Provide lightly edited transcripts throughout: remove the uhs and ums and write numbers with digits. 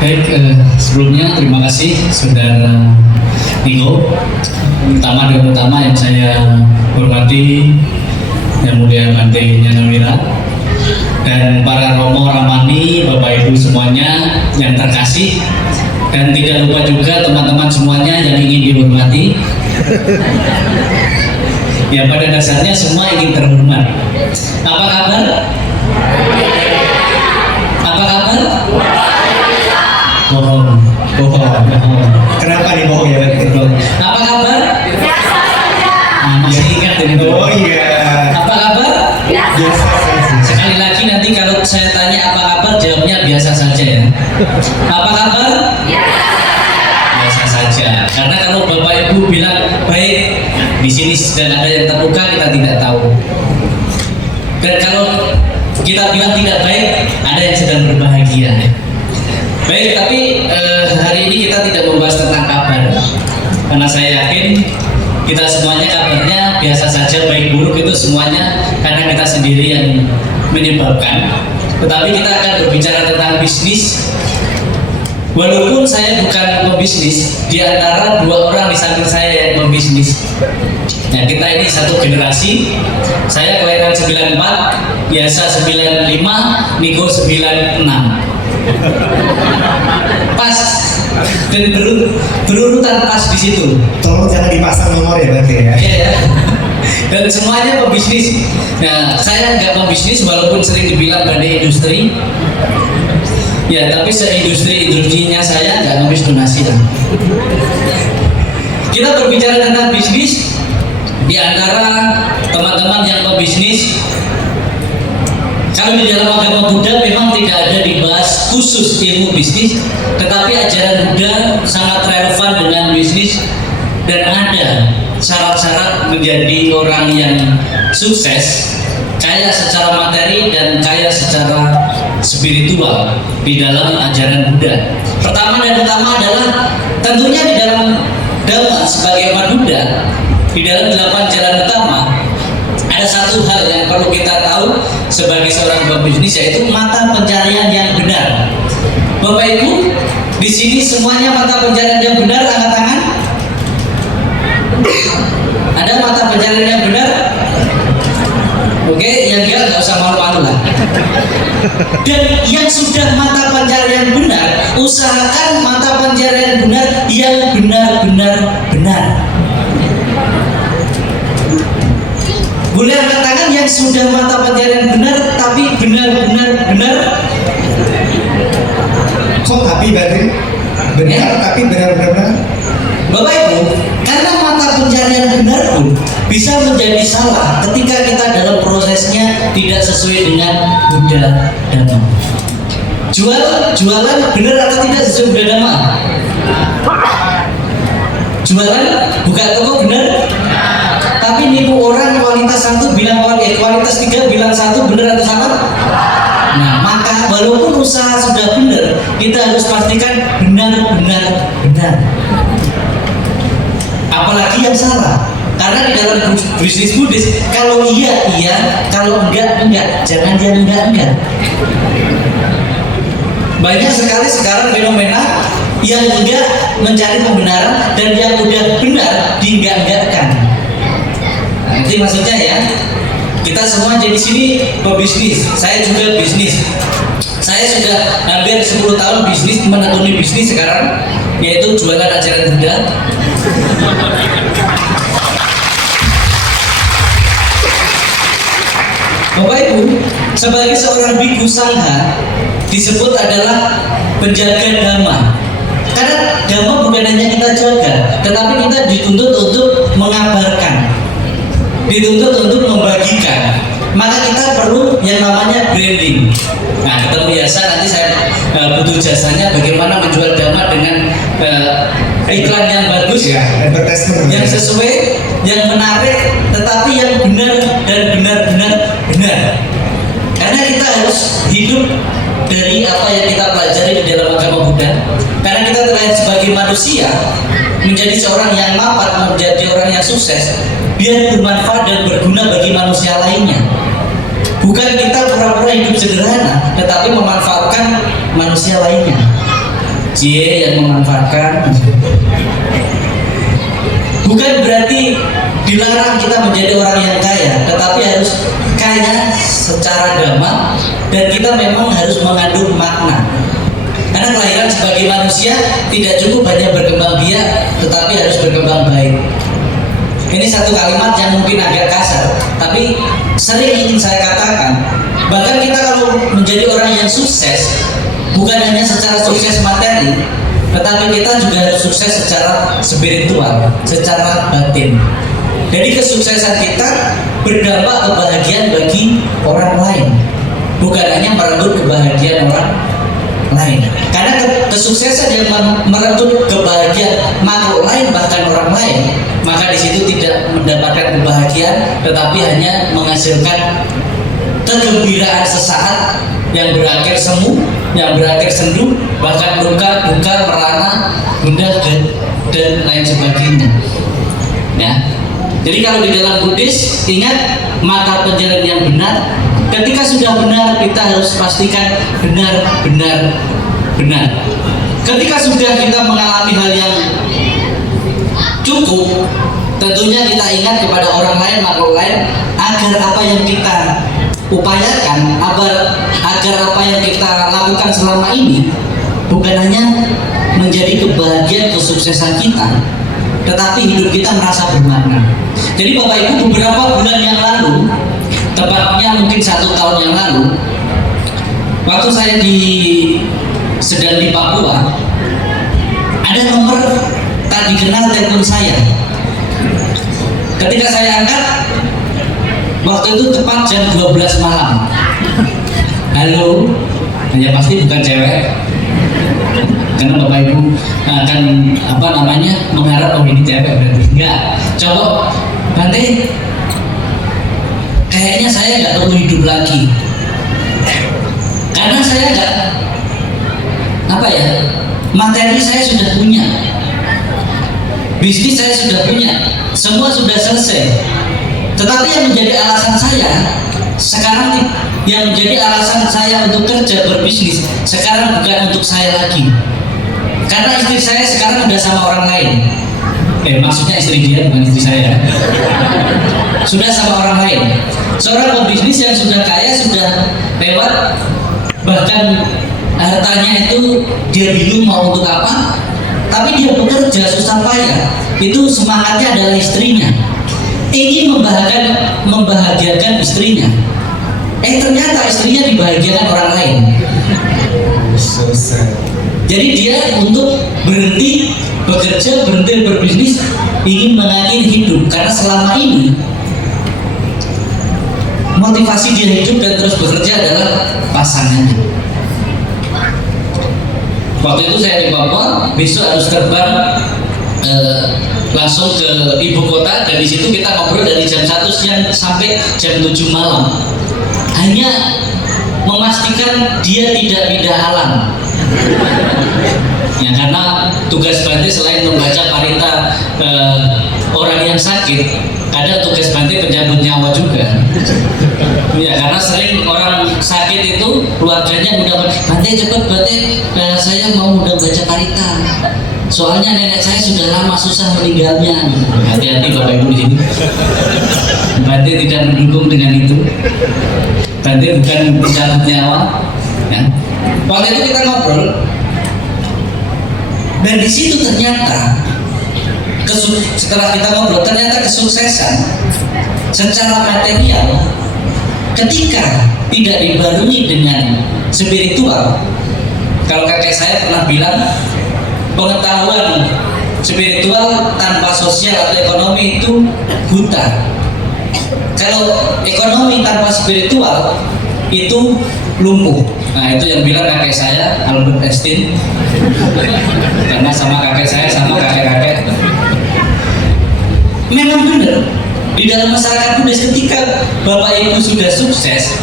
Baik, sebelumnya terima kasih Saudara Niko. Pertama dan utama yang saya hormati Yang Mulia Bante Nyanawira dan para Romo Ramani, Bapak Ibu semuanya yang terkasih, dan tidak lupa juga teman-teman semuanya yang ingin dihormati. Ya, pada dasarnya semua ingin terhormat. Apa kabar? Apa kabar? Bohong. Kenapa nih bohong ya? Apa kabar? Biasa saja. Nah, masih ingat ini? Oh iya. Apa kabar? Biasa saja. Sekali lagi nanti kalau saya tanya apa kabar, jawabnya biasa saja ya. Apa kabar? Biasa saja. Karena kalau Bapak Ibu bilang baik, di sini sedang ada yang terluka, kita tidak tahu. Dan kalau kita bilang tidak baik, ada yang sedang berbahagia. Baik, tapi hari ini kita tidak membahas tentang kabar, karena saya yakin kita semuanya kabarnya biasa saja, baik buruk itu semuanya karena kita sendiri yang menyebabkan. Tetapi kita akan berbicara tentang bisnis. Walaupun saya bukan pebisnis, di antara dua orang di samping saya yang pebisnis. Nah, kita ini satu generasi. Saya kelahiran 94, Yasa 95, Niko 96. Pas dan berurutan pas di situ. Tolong jangan dipasang nomor ya berarti ya. Iya ya. Dan semuanya pebisnis. Nah, saya nggak pebisnis walaupun sering dibilang pada industri. Ya, tapi industrinya saya nggak ngemis donasi lah. Kita berbicara tentang bisnis. Di antara teman-teman yang pebisnis, kalau di dalam agama Buddha memang tidak ada dibahas khusus ilmu bisnis, tetapi ajaran Buddha sangat relevan dengan bisnis dan ada syarat-syarat menjadi orang yang sukses, kaya secara materi dan kaya secara spiritual di dalam ajaran Buddha. Pertama dan utama adalah tentunya di dalam Dhamma sebagai umat Buddha, di dalam 8 jalan utama ada satu hal yang perlu kita tahu sebagai seorang pebisnis, yaitu mata pencarian yang benar. Bapak Ibu, di sini semuanya mata pencarian yang benar, angkat tangan. Ada mata pencarian yang benar? Oke, yang enggak usah malu-malu lah. Dan yang sudah mata pencarian benar, usahakan mata pencarian benar yang benar-benar benar. Boleh angkat tangan yang sudah mata pencarian benar tapi benar-benar benar. Kok tapi berarti benar Ya. tapi benar-benar. Bapak Ibu, karena mata pencarian benar pun bisa menjadi salah ketika kita dalam prosesnya tidak sesuai dengan Buddha Dhamma. Jualan benar atau tidak sesuai Buddha Dhamma? Jualan buka toko benar? Tapi nipu orang kualitas 1 bilang kualitas 3 bilang 1, benar atau salah? Nah, maka walaupun usaha sudah benar, kita harus pastikan benar-benar benar. Apalagi yang salah. Karena di dalam bisnis Buddhis, kalau iya iya, kalau enggak enggak, jangan enggak. Banyak sekali sekarang fenomena yang enggak mencari pembenaran dan yang udah benar dienggak-enggakkan. Nah, itu maksudnya ya. Kita semua jadi sini pebisnis. Saya juga bisnis. Saya sudah hampir 10 tahun bisnis, menekuni bisnis sekarang, yaitu jualan ajaran Buddha. Bapak Ibu, sebagai seorang biku sangha disebut adalah penjaga dhamma. Karena dhamma bukan hanya kita jaga, tetapi kita dituntut untuk mengabarkan, dituntut untuk membagikan. Maka kita perlu yang namanya branding. Nah, ketemu Yasa nanti saya butuh jasanya bagaimana menjual dhamma dengan iklan yang bagus, Ya, advertisement yang sesuai, yang menarik, tetapi yang benar dan benar-benar benar. Karena kita harus hidup dari apa yang kita pelajari di dalam agama Buddha. Karena kita terlahir sebagai manusia, menjadi seorang yang mapan, menjadi orang yang sukses, biar bermanfaat dan berguna bagi manusia lainnya. Bukan kita pura-pura hidup sederhana, tetapi memanfaatkan manusia lainnya. cie yang memanfaatkan. Bukan berarti dilarang kita menjadi orang yang kaya, tetapi harus kaya secara damai dan kita memang harus mengandung makna. Karena kelahiran sebagai manusia tidak cukup hanya berkembang biak, tetapi harus berkembang baik. Ini satu kalimat yang mungkin agak kasar, tapi sering ingin saya katakan. Bahkan kita kalau menjadi orang yang sukses, bukan hanya secara sukses materi, tetapi kita juga harus sukses secara spiritual, secara batin. Jadi kesuksesan kita berdampak kebahagiaan bagi orang lain, bukan hanya merenggut kebahagiaan orang lain. Karena kesuksesan yang merenggut kebahagiaan makhluk lain bahkan orang lain, maka di situ tidak mendapatkan kebahagiaan, tetapi hanya menghasilkan kegembiraan sesaat yang berakhir semu, yang berakhir sendu, bahkan luka, duka, merana, gundah dan lain sebagainya. Ya. Jadi kalau di dalam Buddhis, ingat mata pencarian yang benar. Ketika sudah benar, kita harus pastikan benar. Ketika sudah kita mengalami hal yang cukup, tentunya kita ingat kepada orang lain, makhluk lain, agar apa yang kita upayakan, agar apa yang kita lakukan selama ini bukan hanya menjadi kebahagiaan kesuksesan kita, tetapi hidup kita merasa bermakna. Jadi Bapak Ibu, beberapa bulan yang lalu, tepatnya mungkin 1 tahun yang lalu, waktu saya sedang di Papua, ada nomor tak dikenal telepon saya. Ketika saya angkat, waktu itu tepat jam 12 malam. Halo, ya pasti bukan cewek, karena Bapak Ibu akan mengharap oh ini cewek berarti. Enggak, coba Bante, kayaknya saya nggak perlu hidup lagi, karena saya nggak materi saya sudah punya, bisnis saya sudah punya, semua sudah selesai. Tetapi yang menjadi alasan saya sekarang, yang menjadi alasan saya untuk kerja berbisnis sekarang bukan untuk saya lagi, karena istri saya sekarang udah sama orang lain. Maksudnya istri dia, bukan istri saya. Sudah sama orang lain. Seorang pebisnis yang sudah kaya, sudah lewat, bahkan hartanya itu dia bingung mau untuk apa, tapi dia bekerja susah payah. Itu semangatnya adalah istrinya, ingin membahagiakan istrinya. Ternyata istrinya dibahagiakan orang lain. So sad. Jadi dia untuk berhenti bekerja, berhenti berbisnis, ingin mengakhiri hidup, karena selama ini motivasi dia hidup dan terus bekerja adalah pasangannya. Waktu itu saya di Papua, besok harus terbang langsung ke ibu kota, dan di situ kita ngobrol dari jam 1 siang sampai jam 7 malam, hanya memastikan dia tidak pindah alam. Ya, karena tugas Bante selain membaca parita orang yang sakit, ada tugas Bante pencabut nyawa juga. Ya, karena sering orang sakit itu keluarganya mudah Bante cepet Bante, saya mau udah baca parita. Soalnya nenek saya sudah lama susah meninggalnya. Hati-hati Bapak Ibu di sini. Bante tidak mendukung dengan itu. Bante bukan pencabut nyawa. Ya. Waktu itu kita ngobrol, dan di situ ternyata setelah kita ngobrol, ternyata kesuksesan secara material ketika tidak dibarengi dengan spiritual. Kalau kakek saya pernah bilang, pengetahuan spiritual tanpa sosial atau ekonomi itu buta. Kalau ekonomi tanpa spiritual itu lumpuh. Nah, itu yang bilang kakek saya, Albert Einstein. Karena sama kakek saya sama kakek-kakek. Memang benar, di dalam masyarakat Buddhis ketika Bapak Ibu sudah sukses,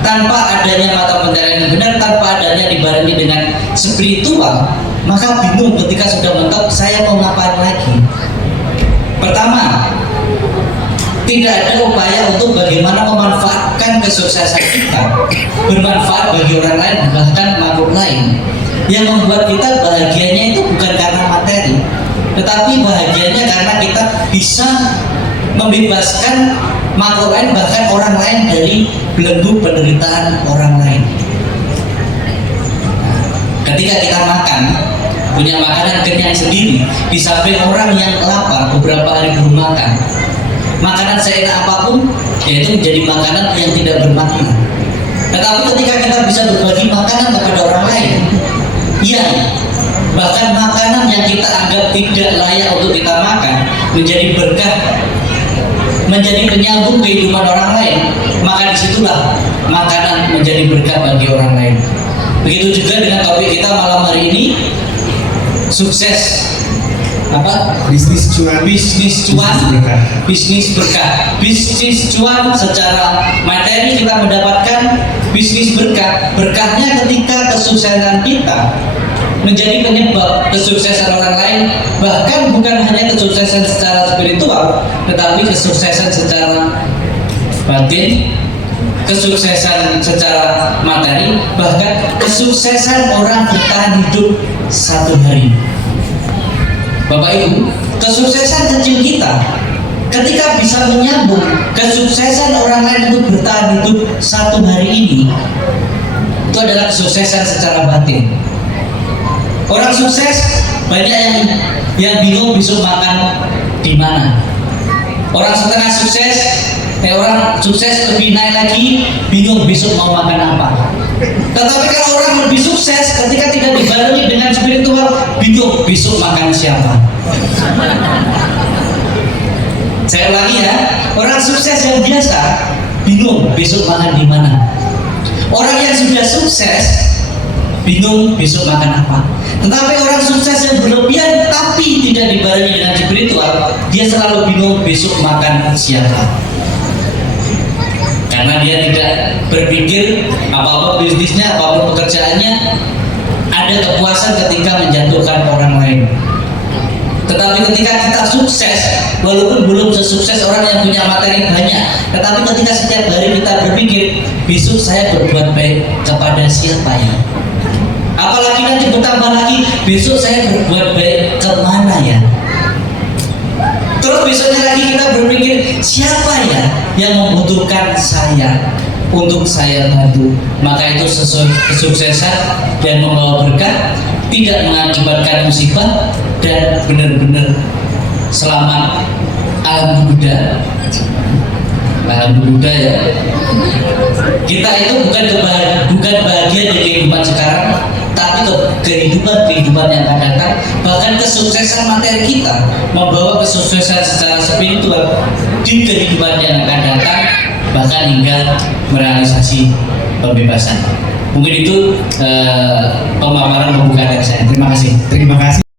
tanpa adanya mata pencarian yang benar, tanpa adanya dibarengi dengan spiritual, maka bingung ketika sudah mentok, saya mau ngapain lagi. Pertama, tidak ada upaya untuk bagaimana memanfaatkan kesuksesan kita bermanfaat bagi orang lain, bahkan makhluk lain. Yang membuat kita bahagianya itu bukan karena materi, tetapi bahagianya karena kita bisa membebaskan makhluk lain, bahkan orang lain, dari belenggu penderitaan orang lain. Ketika kita makan, punya makanan kenyang sendiri, di samping orang yang lapar beberapa hari belum makan, makanan seenak apapun, yaitu menjadi makanan yang tidak bermakna. Tetapi ketika kita bisa berbagi makanan kepada orang lain, yang bahkan makanan yang kita anggap tidak layak untuk kita makan menjadi berkah, menjadi penyambung kehidupan orang lain, maka disitulah makanan menjadi berkah bagi orang lain. Begitu juga dengan topik kita malam hari ini, sukses apa? Bisnis cuan. Bisnis cuan, berkah. bisnis berkah. Bisnis cuan secara materi kita mendapatkan, bisnis berkah. Berkahnya ketika kesuksesan kita menjadi penyebab kesuksesan orang lain, bahkan bukan hanya kesuksesan secara spiritual, tetapi kesuksesan secara batin, kesuksesan secara materi, bahkan kesuksesan orang bertahan hidup satu hari. Bapak Ibu, kesuksesan kecil kita ketika bisa menyambung kesuksesan orang lain untuk bertahan hidup satu hari ini, itu adalah kesuksesan secara batin. Orang sukses banyak yang bingung besok makan di mana. Orang setengah sukses, orang sukses lebih naik lagi, bingung besok mau makan apa. Tetapi kalau orang lebih sukses, ketika tidak dibarengi dengan spiritual, bingung besok makan siapa. Saya ulangi ya, orang sukses yang biasa bingung besok makan di mana. Orang yang sudah sukses bingung besok makan apa. Tetapi orang sukses yang berlebihan tapi tidak dibarengi dengan spiritual, dia selalu bingung besok makan siapa. Karena dia tidak berpikir apa-apa bisnisnya, apa-apa pekerjaannya, ada kepuasan ketika menjatuhkan orang lain. Tetapi ketika kita sukses, walaupun belum sesukses orang yang punya materi banyak, tetapi ketika setiap hari kita berpikir, besok saya berbuat baik kepada siapa ya? Apalagi nanti bertambah lagi, besok saya berbuat baik kemana ya? Terus besoknya lagi kita berpikir, siapa ya yang membutuhkan saya untuk saya bantu? Maka itu sesuai kesuksesan dan membawa berkah, tidak mengakibatkan musibah, dan benar-benar selamat. Alhamdulillah. Alhamdulillah ya. Kita itu bukan bahagia di kehidupan sekarang, tapi kehidupan yang akan datang. Bahkan kesuksesan materi kita membawa kesuksesan secara spiritual di kehidupan yang akan datang, bahkan hingga merealisasi pembebasan. Mungkin itu pemaparan pembukaan dari saya. Terima kasih. Terima kasih.